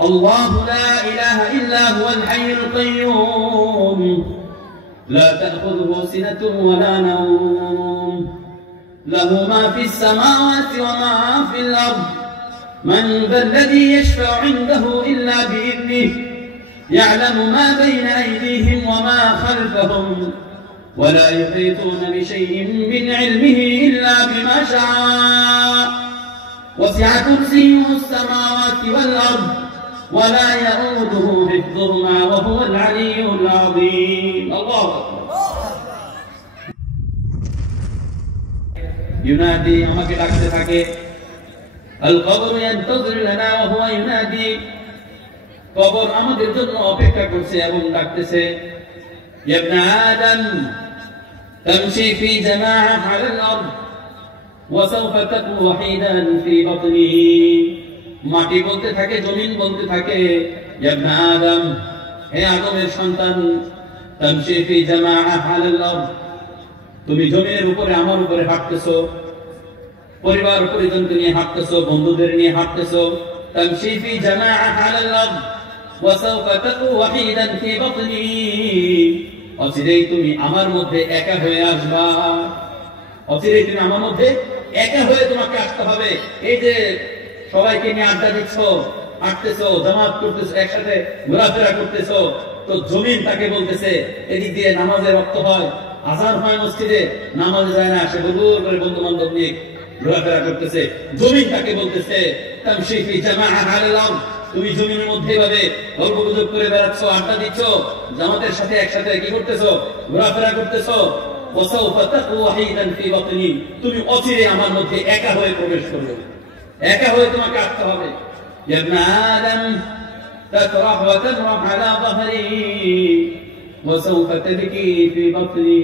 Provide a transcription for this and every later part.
الله لا إله إلا هو الحي القيوم لا تأخذه سنة ولا نوم له ما في السماوات وما في الأرض من ذا الذي يشفع عنده إلا بإذنه يعلم ما بين أيديهم وما خلفهم ولا يحيطون بشيء من علمه إلا بما شاء وسع كرسيه السماوات والأرض ولا يؤوده حفظهما وهو العلي العظيم الله أكبر ينادي আমাকে ডাকতে থাকে القبر ينتظر لنا وهو ينادي কবর আমাদের জন্য অপেক্ষা করছে এবং ডাকতেছে يا ابن آدم تمشي في جماعة على الأرض وسوف تكون وحيدا في بطنه মাটি বলতে থাকে জমিন বলতে থাকে يا ابن آدم হে আদমের সন্তান تمشي في جماعة على الأرض তুমি জমিনের উপরে আমার উপরে হাঁটতেছো পরিবার পরিজনকে নিয়ে হাঁটতেছো বন্ধুদের নিয়ে হাঁটতেছো تمشي في جماعة على الأرض وسوف تكون وحيدا في بطنه অচিরেই তুমি আমার মধ্যে একা হয়ে আসবা অচিরেই তুমি আমার মধ্যে একা হয়ে তোমাকে আসতে হবে এই যে সবাইকে নিয়ে আড্ডা দিচ্ছ হাঁটতেছো জামাত করতেছো একসাথে ঘোরাফেরা করতেছো তো জমিন তাকে বলতেছে এদিক দিয়ে নামাজের ওয়াক্ত হয় আযান হয় মসজিদে নামাজে যায় না সে বুলবুল করে বন্ধু বান্ধব নিয়ে ঘোরাফেরা করতেছে জমিন তাকে বলতেছে তামশি ফি জামাআ আলাল আরদ তুমি জমিনের মধ্যে ভাবে গল্পগুজব করে বেড়াচ্ছ আড্ডা দিচ্ছ জামাতের সাথে একসাথে কি করতেছো ঘোরাফেরা করতেছো ওয়াসাউফা তাকু ওয়াহিদান ফি বাতনি তুমি অচিরে আমার মধ্যে একা হয়ে প্রবেশ করবে একা হয়ে তোমাকে আসতে হবে ইয়া ইবনে আদম তাতরাহ ওয়া তামরাহ আলা যহরি ওয়াসাউফা তাবকি ফি বাতনি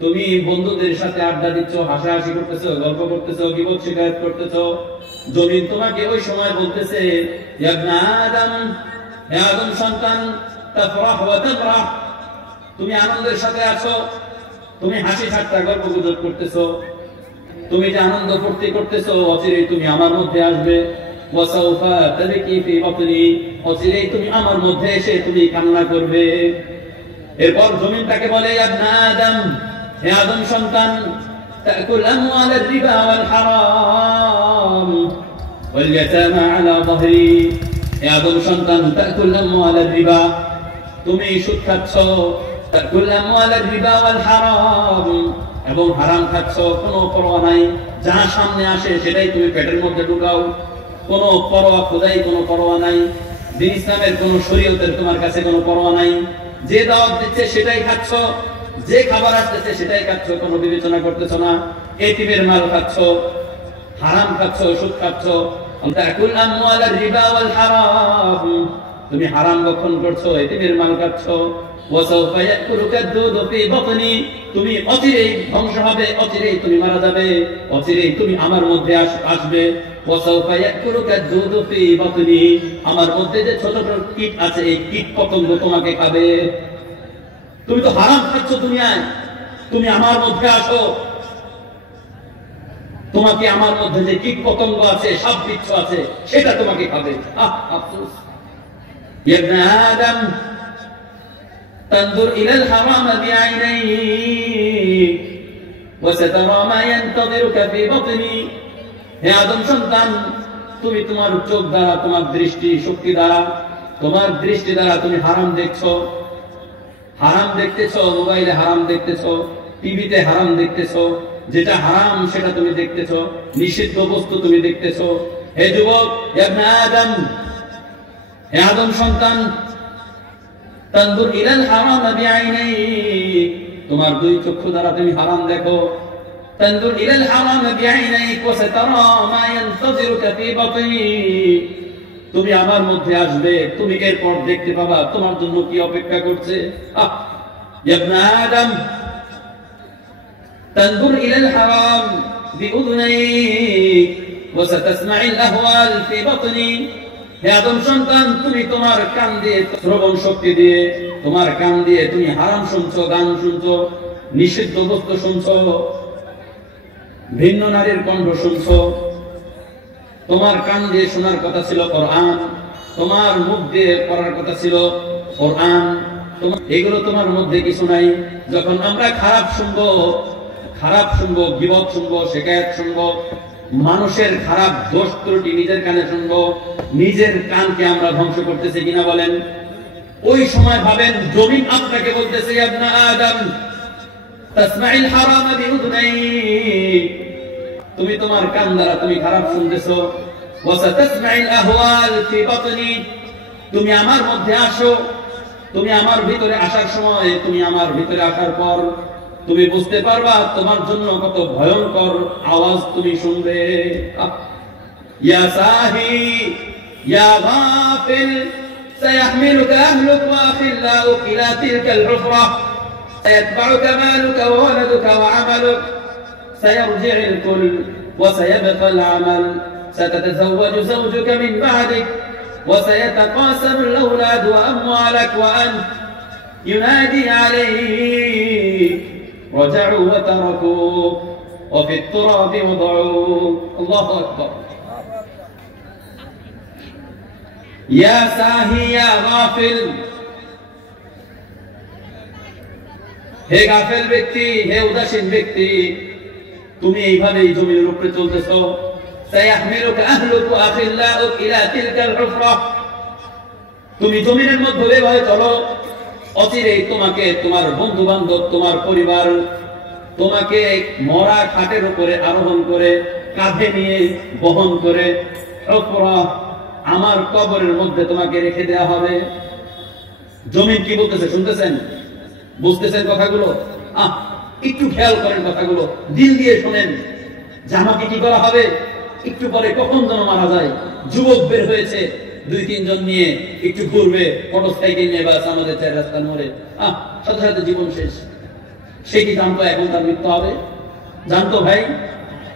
তুমি বন্ধুদের সাথে আড্ডা দিচ্ছ হাসাহাসি করতেছো গল্প করতেছো গীবত শিকায়ত করতেছো জমিন তোমাকে ওই সময় বলতেছে ইয়া ইবনে আদম হে আদম সন্তান তাফরাহ ওয়া তামরাহ তুমি আনন্দের সাথে আছো তুমি হাসি ঠাট্টা গল্পগুজব করতেছো তুমি যে আনন্দ ফুর্তি করতেছো অচিরেই তুমি আমার মধ্যে আসবে ওয়াসাউফা তাবকি ফি বাতনি অচিরেই তুমি আমার মধ্যে এসে তুমি কান্না করবে এরপর জমিন তাকে বলে ইয়া ইবনে আদম হে আদম সন্তান তাকুল আমওয়াল আর-রিবা ওয়াল হারাম ওয়াল ইয়াতামা আলা যহরি হে আদম সন্তান তাকুল আমওয়াল আর-রিবা তুমি সুদ খাচ্ছ তাকুল আমওয়াল আর-রিবা ওয়াল হারাম এবং হারাম খাচ্ছ কোনো পরোয়া নাই যা সামনে আসে সেটাই তুমি পেটের মধ্যে ঢুকাও কোনো পরোয়া খোদাই কোনো পরোয়া নাই দ্বীন ইসলামের কোনো শরীয়তের তোমার কাছে কোনো পরোয়া নাই যে দাওয়াত দিচ্ছে সেটাই খাচ্ছ যে খাবার আসছে সেটাই খাচ্ছ কোনো বিবেচনা করতেছ না এতিমের মাল খাচ্ছ হারাম খাচ্ছ সুদ খাচ্ছ তাকুল আমওয়াল আর-রিবা ওয়াল হারাম তুমি হারাম ভক্ষণ করছো এতিমের মাল খাচ্ছ ওয়াসাউফা ইয়াকুলুকা আদ-দুদু ফি বাতনি তুমি অচিরেই ধ্বংস হবে অচিরেই তুমি মারা যাবে অচিরেই তুমি আমার মধ্যে আসবে ওয়াসাউফা ইয়াকুলুকা আদ-দুদু ফি বাতনি আমার মধ্যে যে ছোট ছোট কীট আছে এই কীট পতঙ্গ তোমাকে খাবে তুমি তো হারাম খাচ্ছ দুনিয়ায় তুমি আমার মধ্যে আসো তোমাকে আমার মধ্যে যে কীট পতঙ্গ আছে সাপ বিচ্ছু আছে সেটা তোমাকে খাবে আফসোস ইয়া ইবনে আদম تنظر إلى الحرام بعينيك وسترى ما ينتظرك في بطني হে আদম সন্তান তুমি তোমার চোখ দ্বারা তোমার দৃষ্টি শক্তি দ্বারা তোমার দৃষ্টি দ্বারা তুমি হারাম দেখছো হারাম দেখতেছো মোবাইলে হারাম দেখতেছো টিভিতে হারাম দেখতেছো যেটা হারাম সেটা তুমি দেখতেছো নিষিদ্ধ বস্তু তুমি দেখতেছো হে যুবক ইয়া ইবনে আদম হে আদম সন্তান তানজুর ইলাল হারাম বিআইনাইক তোমার দুই চক্ষু দ্বারা তুমি হারাম দেখো তানজুর ইলাল হারাম বিআইনাইক ওয়া সাতারা মা ইয়ানতাজিরুকা ফি বাতনি তুমি আমার মধ্যে আসবে তুমি এরপর দেখতে পাবা তোমার জন্য কি অপেক্ষা করছে ইয়া ইবনে আদম তানজুর ইলাল হারাম বিউযুনাইক ওয়া সাতাসমা'ুল আহওয়াল ফি বাতনি হে আদম সন্তান তুমি তোমার কান দিয়ে শ্রবণ শক্তি দিয়ে তোমার কান দিয়ে তুমি হারাম শুনছো গান শুনছো নিষিদ্ধ বস্তু শুনছো ভিন্ন নারীর কণ্ঠ শুনছো তোমার কান দিয়ে শোনার কথা ছিল কোরআন, তোমার মুখ দিয়ে পড়ার কথা ছিল কোরআন, এগুলো তোমার মধ্যে কিছু নাই। যখন আমরা খারাপ শুনবো, গীবত শুনবো, শিকায়াত শুনবো, মানুষের খারাপ দোষ ত্রুটি নিজের কানে শুনবো, নিজের কানকে আমরা ধ্বংস করতেছি কিনা বলেন? ওই সময় ভাবেন জমিন আপনাকে বলতেছে ইবনা আদম তাসমাইল হারাম বিউদনাই, তুমি তোমার কান দ্বারা তুমি খারাপ শুনতেছো। ওয়া সাতাসমাইল আহওয়াল ফি বাতনি, তুমি আমার মধ্যে আসো, তুমি আমার ভিতরে আসার সময়, তুমি আমার ভিতরে আসার পর তুমি বুঝতে পারবা তোমার জন্য কত ভয়ঙ্কর আওয়াজ তুমি শুনবে। ইয়া সাহি ইয়া গাফিল সায়াহমিলুকা আহলুকা ওয়া আখিল্লাউকা ইলা তিলকাল উফরা সায়াতবাউকা মালুকা ওয়া ওয়ালাদুকা ওয়া আমালুকা সায়ারজিউল কুল ওয়া সায়াবকাল আমাল সাতাতাযাওয়াজু যাওজুকা মিন বা'দিক ওয়া সায়াতাকাসামু আল-আওলাদ ওয়া আমওয়ালাক ওয়া আনতা ينادي عليه رجعوا وتركوك وفي التراب وضعوك الله أكبر يا ساهي يا غافل হে গাফেল ব্যক্তি, হে উদাসীন ব্যক্তি, তুমি এইভাবে এই জমির উপরে চলতেছো। সায়াহমিলুকা আহলুকা ওয়া আখিল্লাউকা ইলা তিলকাল উফরা, তুমি জমিনের মধ্যে এভাবে চলো, অচিরেই তোমাকে তোমার বন্ধু বান্ধব, তোমার পরিবার তোমাকে মরা খাটের উপরে আরোহণ করে, কাঁধে নিয়ে বহন করে আমার কবরের মধ্যে তোমাকে রেখে দেওয়া হবে। জমিন কি বলতেছে শুনতেছেন, বুঝতেছেন কথাগুলো? একটু খেয়াল করেন কথাগুলো, দিল দিয়ে শোনেন যে আমাকে কি করা হবে। একটু পরে কখন যেন মারা যায়, যুবক বের হয়েছে 2-3 জন নিয়ে একটু ঘুরবে, মোটরসাইকেল নিয়ে, বাস আমাদের 4 রাস্তা মোড়ে, সাথে সাথে জীবন শেষ। সে কি জানতো এখন তার মৃত্যু হবে? জানতো ভাই?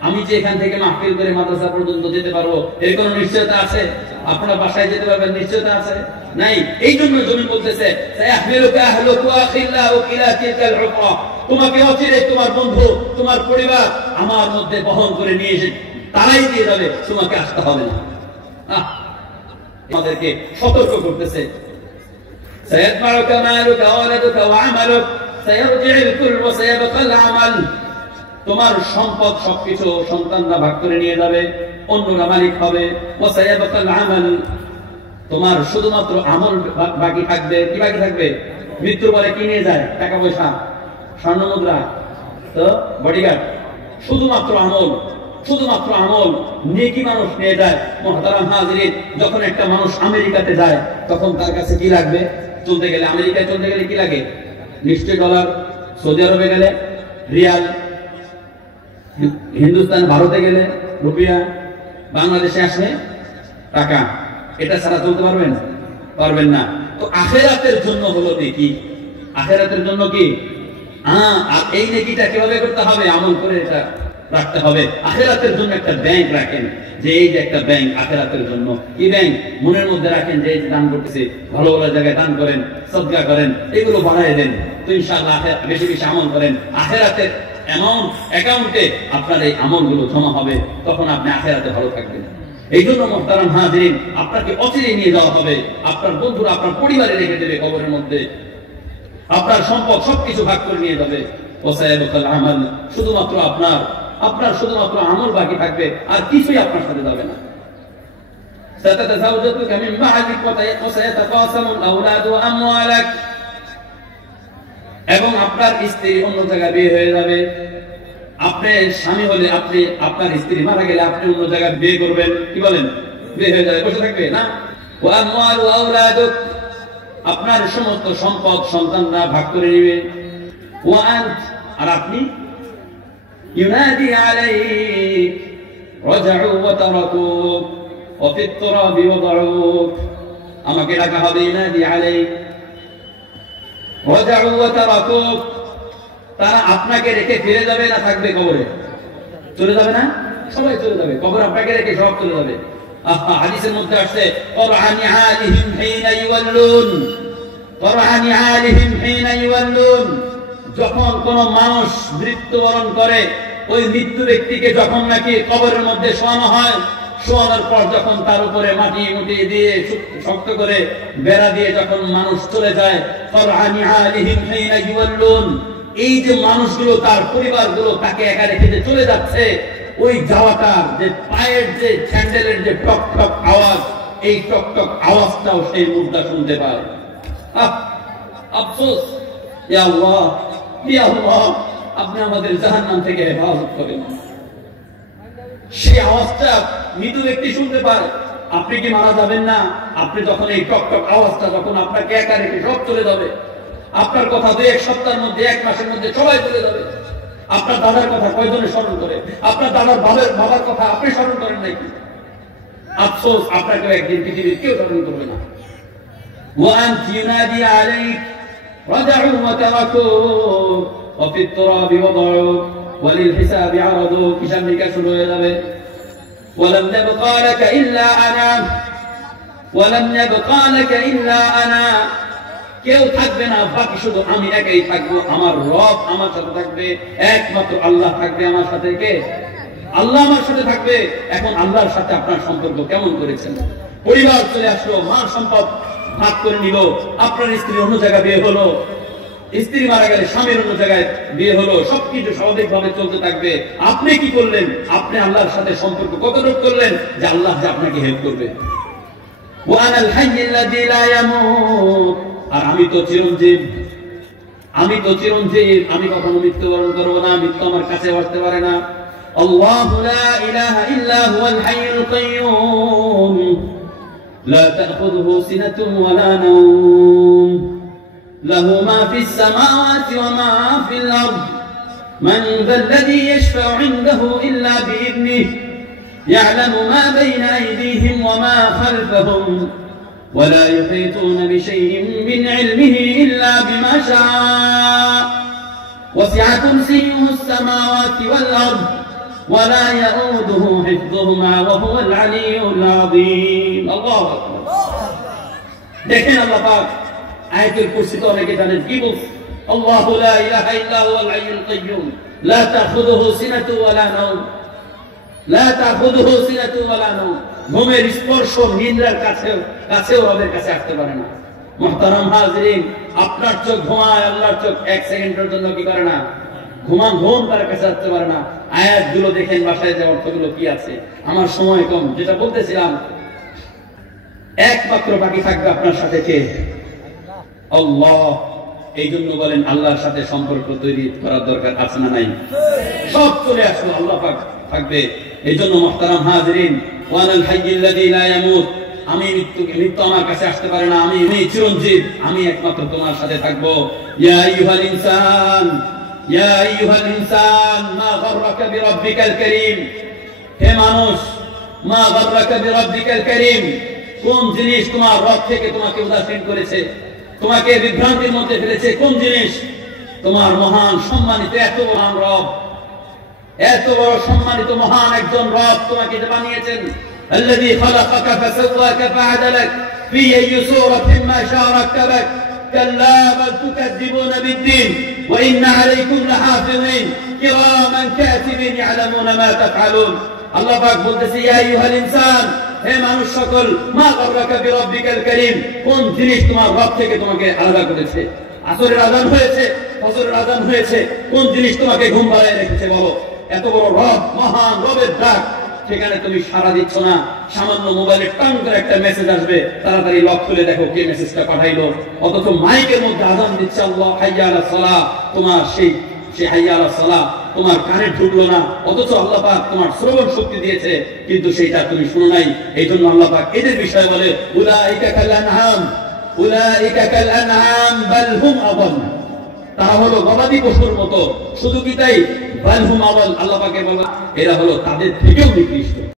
আমি যে এখান থেকে মাহফিল করে মাদ্রাসা পর্যন্ত যেতে পারবো এর কোনো নিশ্চয়তা আছে? আপনারা বাসায় যেতে পারবেন নিশ্চয়তা আছে? নাই। এই জন্য জমি বলতেছে তোমাকে অচিরে তোমার বন্ধু, তোমার পরিবার আমার মধ্যে বহন করে নিয়ে এসে তারাই দিয়ে যাবে, তোমাকে আসতে হবে না। আমাদেরকে সতর্ক করতেছে সায়াতবাউকা মালুকা ওয়া ওয়ালাদুকা ওয়া আমালুকা সায়ারজিউল কুল ওয়া সায়াবকাল আমাল, তোমার সম্পদ সবকিছু সন্তানরা ভাগ করে নিয়ে যাবে, অন্যরা মালিক হবে। ওয়া সায়াবকাল আমাল, তোমার শুধুমাত্র আমল বাকি থাকবে। কি বাকি থাকবে? মৃত্যুর পরে কি নিয়ে যায়? টাকা পয়সা, স্বর্ণ মুদ্রা, তো বডিগার্ড। শুধুমাত্র আমল, শুধুমাত্র আমল, নেকি মানুষ নিয়ে যায়। মুহতারাম হাজিরিন, যখন একটা মানুষ আমেরিকাতে যায় তখন তার কাছে কি লাগবে? চলতে গেলে, আমেরিকায় চলতে গেলে কি লাগে? নিশ্চয় ডলার। সৌদি আরবে গেলে রিয়াল, হিন্দুস্তান ভারতে গেলে রুপিয়া, বাংলাদেশে আসলে টাকা। এটা ছাড়া চলতে পারবেন? পারবেন না। তো আখিরাতের জন্য হলো নেকি, আখিরাতের জন্য কি? আর এই নেকিটা কিভাবে করতে হবে? আমল করে এটা রাখতে হবে। আখিরাতের জন্য একটা ব্যাংক রাখেন, যে এই যে একটা ব্যাংক আখিরাতের জন্য। কি ব্যাংক? মনের মধ্যে রাখেন যে এই যে দান করতেছে, ভালো ভালো জায়গায় দান করেন, সদকা করেন, এগুলো বাড়ায় দেন, তো ইনশাআল্লাহ বেশি বেশি আমল করেন। আখিরাতের অ্যাকাউন্টে আপনার এই আমলগুলো জমা হবে, তখন আপনি আখিরাতে ভালো থাকবেন। এই জন্য মুহতারাম হাজিরিন, আপনাকে অচিরে নিয়ে যাওয়া হবে, আপনার বন্ধুরা আপনার পরিবারে রেখে দেবে কবরের মধ্যে, আপনার সম্পদ সবকিছু ভাগ করে নিয়ে যাবে। ওয়াসায়াবকাল আমাল, শুধুমাত্র আপনার শুধুমাত্র আমল বাকি থাকবে, আর কিছুই আপনার সাথে যাবে না। সাতাতাযাওজাতুকা মিন বা'দিক ওয়া সায়াতাকাসামু আল-আওলাদ ওয়া আমওয়ালাক, এবং আপনার স্ত্রী অন্য জায়গায় বিয়ে হয়ে যাবে। আপনি স্বামী হলে আপনি, আপনার স্ত্রী মারা গেলে আপনি অন্য জায়গায় বিয়ে করবেন। কি বলেন? বিয়ে হয়ে যাবে, বসে থাকবে না। ওয়া আমওয়াল ওয়া আওলাদুক, আপনার সমস্ত সম্পদ সন্তানরা ভাগ করে নেবে। ওয়া আনত, আর আপনি ইউনাদি আলাইক রাজউ ওয়া তারাকুক ওয়া ফিত তুরাবি ওয়াদাউক, আমাকে ডাকা হবে ইউনাদি আলাইক রাজউ ওয়া তারাকুক, তারা আপনাকে রেখে ফিরে যাবে না থাকবে কবরে? চলে যাবে না? সবাই চলে যাবে, কবর আপনাকে রেখে সব চলে যাবে। হাদিসের মধ্যে আসছে করআনি আলিহিম হিনা ইওয়াল্লুন, করআনি আলিহিম হিনা ইওয়াল্লুন, যখন কোন মানুষ মৃত্যুবরণ করে, ওই মৃত্যু ব্যক্তিকে যখন নাকি কবরের মধ্যে শোয়ানো হয়, শোয়ানোর পর যখন তার উপরে মাটি মুটি দিয়ে শক্ত করে বেড়া দিয়ে যখন মানুষ চলে যায়, এই যে মানুষগুলো তার পরিবারগুলো তাকে একা রেখে যে চলে যাচ্ছে, ওই যাওয়াটা যে পায়ের যে স্যান্ডেলের যে টক টক আওয়াজ, এই টক টক আওয়াজটাও সেই মুদ্রা শুনতে পায়। আফসোস, ইয়া আল্লাহ, ইয়া আল্লাহ, আপনি আমাদের জাহান্নাম থেকে হেফাজত করেন। সেই আওয়াজটা মৃত ব্যক্তি শুনতে পায়, আপনি কি মারা যাবেন না? আপনি যখন এই টক টক আওয়াজটা যখন আপনাকে একা রেখে সব চলে যাবে, আপনার কথা 2-1 সপ্তাহের মধ্যে 1 মাসের মধ্যে সবাই চলে যাবে। আপনার দাদার কথা কয়জনে স্মরণ করে? আপনার দাদার বাবার কথা আপনি স্মরণ করেন নাকি? আফসোস, আপনাকে একদিন পৃথিবীর কেউ স্মরণ করবে না। وأنت ينادي عليك رجعوا وتركوك وفي التراب وضعوك وللحساب عرضوك شمك شنو يلبي ولم يبقى لك إلا أنا ولم يبقى لك إلا أنا কেউ থাকবে না, বাকি শুধু আমি একাই থাকবো। আমার রব আমার সাথে থাকবে, একমাত্র আল্লাহ থাকবে আমার সাথে। কে? আল্লাহ আমার সাথে থাকবে। এখন আল্লাহর সাথে আপনার সম্পর্ক কেমন করেছেন? পরিবার চলে আসলো, মার সম্পদ ভাগ করে নিল, আপনার স্ত্রী অন্য জায়গায় বিয়ে হলো, স্ত্রী মারা গেলে স্বামীর অন্য জায়গায় বিয়ে হলো, সবকিছু স্বাভাবিকভাবে চলতে থাকবে। আপনি কি করলেন? আপনি আল্লাহর সাথে সম্পর্ক কতটুকু করলেন যে আল্লাহ যে আপনাকে হেল্প করবে? ওয়ানাল হাইয়্যুল্লাযী লা ইয়ামুত, আর আমি তো চিরঞ্জীব, আমি তো চিরঞ্জীব, আমি কখনো মৃত্যুবরণ করবো না, মৃত্যু আমার কাছে আসতে পারে না। আল্লাহু লা ইলাহা ইল্লা হুয়াল হাইয়ুল কাইয়্যুম لا تأخذه سنة ولا نوم له ما في السماوات وما في الأرض من ذا الذي يشفع عنده إلا بإذنه يعلم ما بين أيديهم وما خلفهم ولا يحيطون بشيء من علمه إلا بما شاء وسع كرسيه السماوات والأرض ولا يؤوده حفظهما وهو العلي العظيم الله أكبر দেখেন আল্লাহ পাক আয়াতুল কুরসি তো অনেকে জানেন কি বলছে, আল্লাহু লা ইলাহা ইল্লা হুয়াল হাইয়ুল কাইয়্যুম লা তাখুযুহু সিনাতু ওয়ালা নাওম লা তাখুযুহু সিনাতু ওয়ালা নাওম, ঘুমের স্পর্শ নিদ্রার কাছেও রবের কাছে আসতে পারে না। মুহতারাম হাজিরিন, আপনার চোখ ঘুমায়, আল্লাহর চোখ 1 সেকেন্ডের জন্য কি করে না? ঘুম তার কাছে আসতে পারে না। আয়াতগুলো দেখেন বাসায় যে অর্থগুলো কি আছে। আমার সময় কম, যেটা বলতেছিলাম, একমাত্র বাকি থাকবে আপনার সাথে কে? আল্লাহ। এই জন্য বলেন আল্লাহর সাথে সম্পর্ক তৈরি করার দরকার আছে না নাই? সব চলে আসলো, আল্লাহ পাক থাকবে। এই জন্য মুহতারাম হাজিরিন, ওয়ানাল হাইয়্যুল্লাযী লা ইয়ামুত, আমি মৃত্যু আমার কাছে আসতে পারে না, আমি চিরঞ্জীব, আমি একমাত্র তোমার সাথে থাকবো। ইয়া আইয়ুহাল ইনসান ইয়া আইয়ুহাল ইনসান মা গাররাকা বিরাব্বিকাল কারীম, হে মানুষ, মা গাররাকা বিরাব্বিকাল কারীম, কোন জিনিস তোমার রব থেকে তোমাকে উদাসীন করেছে, তোমাকে বিভ্রান্তির মধ্যে ফেলেছে? কোন জিনিস? তোমার মহান সম্মানিত এত মহান রব, এত বড় সম্মানিত মহান একজন রব তোমাকে যে বানিয়েছেন। الذي خلقك فسواك فعدلك في أي صورة ما شاء ركبك كلا بل تكذبون بالدين وإن عليكم لحافظين كراما كاتبين يعلمون ما تفعلون। আল্লাহ পাক বলতেছে, ইয়া আইয়ুহাল ইনসান, হে মানুষ সকল, মা গাররাকা বিরাব্বিকাল কারীম, কোন জিনিস তোমার রব থেকে তোমাকে আলাদা করেছে? আসরের আযান হয়েছে, ফজরের আযান হয়েছে, কোন জিনিস তোমাকে ঘুম পাড়ায় রেখেছে? বলো। এত বড় রব, মহান রবের ডাক, সেখানে তুমি সাড়া দিচ্ছ না। সামান্য মোবাইলে টাং করে একটা মেসেজ আসবে, তাড়াতাড়ি লক খুলে দেখো কে মেসেজটা পাঠাইলো। অথচ মাইকের মধ্যে আযান দিচ্ছে আল্লাহ হাইয়া আলাস সালাহ, তোমার সেই হাইয়া আলাস সালাহ তোমার কানে ঢুকলো না। অথচ আল্লাহ পাক তোমার শ্রবণ শক্তি দিয়েছে, কিন্তু সেইটা তুমি শুনো নাই। এই জন্য আল্লাহ পাক এদের বিষয়ে বলে, উলাইকা কাল আনআম উলাইকা কাল আনআম বাল হুম আযাল, তারা হলো গবাদি পশুর মতো। শুধু কি তাই? বাল হুম আযাল, আল্লাহ পাকের বলা, এরা হলো তাদের থেকেও নিকৃষ্ট।